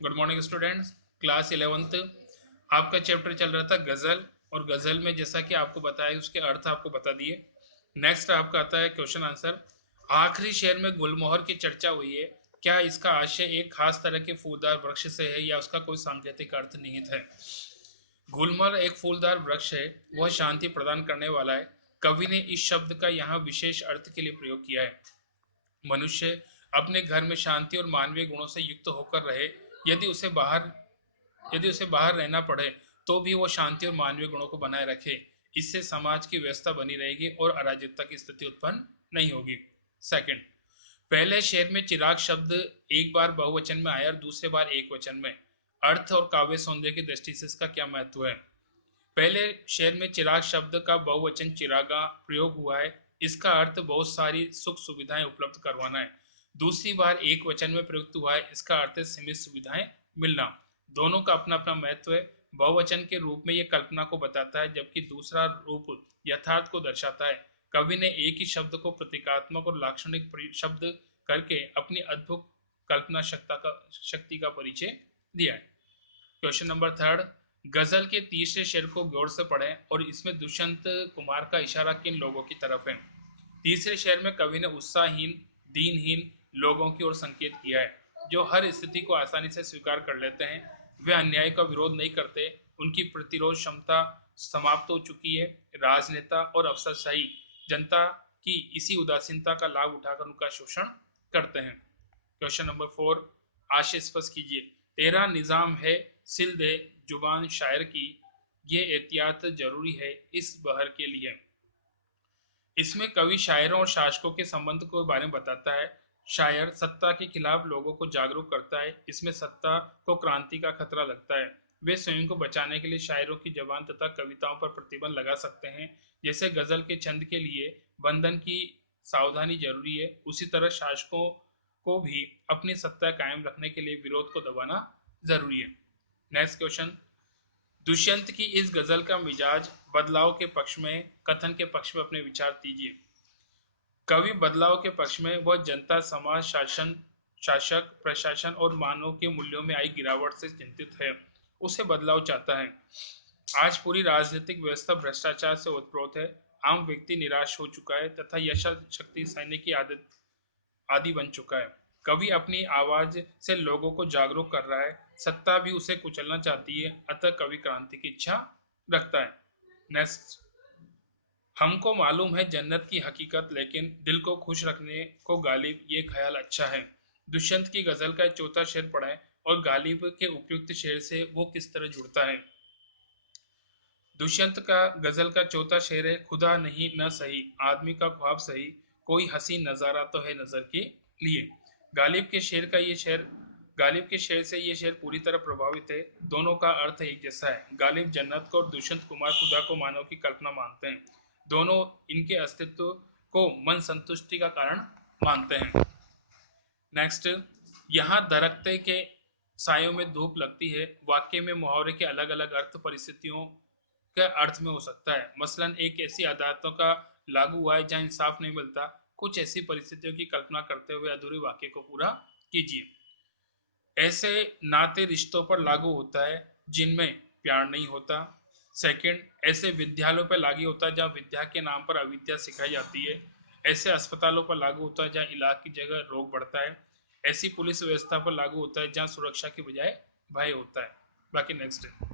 Good morning students. Class 11th आपका chapter चल रहा था गजल, और गजल में जैसा कि आपको बताया उसके अर्थ आपको बता दिए। नेक्स्ट आपका आता है क्वेश्चन आंसर। आखिरी शेर में गुलमोहर की चर्चा हुई है, क्या इसका आशय एक खास तरह के फूलदार वृक्ष से है या उसका कोई सांकेतिक अर्थ निहित है। गुलमोहर एक फूलदार वृक्ष है, वह शांति प्रदान करने वाला है। कवि ने इस शब्द का यहाँ विशेष अर्थ के लिए प्रयोग किया है। मनुष्य अपने घर में शांति और मानवीय गुणों से युक्त होकर रहे। यदि उसे बाहर यदि उसे बाहर रहना पड़े तो भी वो शांति और मानवीय गुणों को बनाए रखे। इससे समाज की व्यवस्था बनी रहेगी और अराजकता की स्थिति उत्पन्न नहीं होगी। सेकंड, पहले शेर में चिराग शब्द एक बार बहुवचन में आया और दूसरे बार एक वचन में। अर्थ और काव्य सौंदर्य की दृष्टि से इसका क्या महत्व है। पहले शेर में चिराग शब्द का बहुवचन चिरागा प्रयोग हुआ है, इसका अर्थ बहुत सारी सुख सुविधाएं उपलब्ध करवाना है। दूसरी बार एक वचन में प्रयुक्त हुआ है, इसका अर्थ है सीमित सुविधाएं मिलना। दोनों का अपना अपना महत्व है। बहुवचन के रूप में यह कल्पना को बताता है, जबकि दूसरा रूप यथार्थ को दर्शाता है। कवि ने एक ही शब्द को प्रतीकात्मक और लाक्षणिक शब्द करके अपनी अद्भुत कल्पना शक्ति का परिचय दिया है। क्वेश्चन नंबर थर्ड, गजल के तीसरे शेर को गौर से पढ़ें और इसमें दुष्यंत कुमार का इशारा किन लोगों की तरफ है। तीसरे शेर में कवि ने उत्साहहीन, दीनहीन लोगों की ओर संकेत किया है, जो हर स्थिति को आसानी से स्वीकार कर लेते हैं। वे अन्याय का विरोध नहीं करते, उनकी प्रतिरोध क्षमता समाप्त हो चुकी है। राजनेता और अफसरशाही जनता की इसी उदासीनता का लाभ उठाकर उनका शोषण करते हैं। क्वेश्चन नंबर फोर, आशय स्पष्ट कीजिए। तेरा निजाम है सिल दे जुबान शायर की, ये एहतियात जरूरी है इस बहर के लिए। इसमें कवि शायरों और शासकों के संबंध के बारे में बताता है। शायर सत्ता के खिलाफ लोगों को जागरूक करता है, इसमें सत्ता को क्रांति का खतरा लगता है। वे स्वयं को बचाने के लिए शायरों की जबान तथा कविताओं पर प्रतिबंध लगा सकते हैं। जैसे गजल के छंद के लिए बंधन की सावधानी जरूरी है, उसी तरह शासकों को भी अपनी सत्ता कायम रखने के लिए विरोध को दबाना जरूरी है। नेक्स्ट क्वेश्चन, दुष्यंत की इस गजल का मिजाज बदलाव के पक्ष में, कथन के पक्ष में अपने विचार दीजिए। कवि बदलाव के पक्ष में वह जनता, समाज, शासक, प्रशासन और मानव के मूल्यों में आई गिरावट से चिंतित है, उसे बदलाव चाहता है। आज पूरी राजनीतिक व्यवस्था भ्रष्टाचार से ओतप्रोत है। आम व्यक्ति निराश हो चुका है तथा यशाशक्ति सैन्य की आदि बन चुका है। कवि अपनी आवाज से लोगों को जागरूक कर रहा है। सत्ता भी उसे कुचलना चाहती है, अतः कवि क्रांति की इच्छा रखता है। नेक्स्ट, हमको मालूम है जन्नत की हकीकत, लेकिन दिल को खुश रखने को गालिब ये ख्याल अच्छा है। दुष्यंत की गजल का चौथा शेर पढ़ें और गालिब के उपयुक्त शेर से वो किस तरह जुड़ता है। दुष्यंत का गजल का चौथा शेर है, खुदा नहीं न सही आदमी का ख्वाब सही, कोई हसी नजारा तो है नजर के लिए। गालिब के शेर का ये शेर गालिब के शेर से ये शेर पूरी तरह प्रभावित है। दोनों का अर्थ एक जैसा है। गालिब जन्नत को और दुष्यंत कुमार खुदा को मानव की कल्पना मानते हैं। दोनों इनके अस्तित्व को मन संतुष्टि का कारण मानते हैं। नेक्स्ट, यहाँ दरख्ते के सायों में धूप लगती है। वाक्य में मुहावरे के अलग अलग अर्थ परिस्थितियों के अर्थ में हो सकता है। मसलन एक ऐसी अदालतों का लागू हुआ है जहां इंसाफ नहीं मिलता। कुछ ऐसी परिस्थितियों की कल्पना करते हुए अधूरे वाक्य को पूरा कीजिए। ऐसे नाते रिश्तों पर लागू होता है जिनमें प्यार नहीं होता। सेकंड, ऐसे विद्यालयों पर लागू होता है जहां विद्या के नाम पर अविद्या सिखाई जाती है। ऐसे अस्पतालों पर लागू होता है जहां इलाज की जगह रोग बढ़ता है। ऐसी पुलिस व्यवस्था पर लागू होता है जहां सुरक्षा की बजाय भय होता है। बाकी नेक्स्ट है।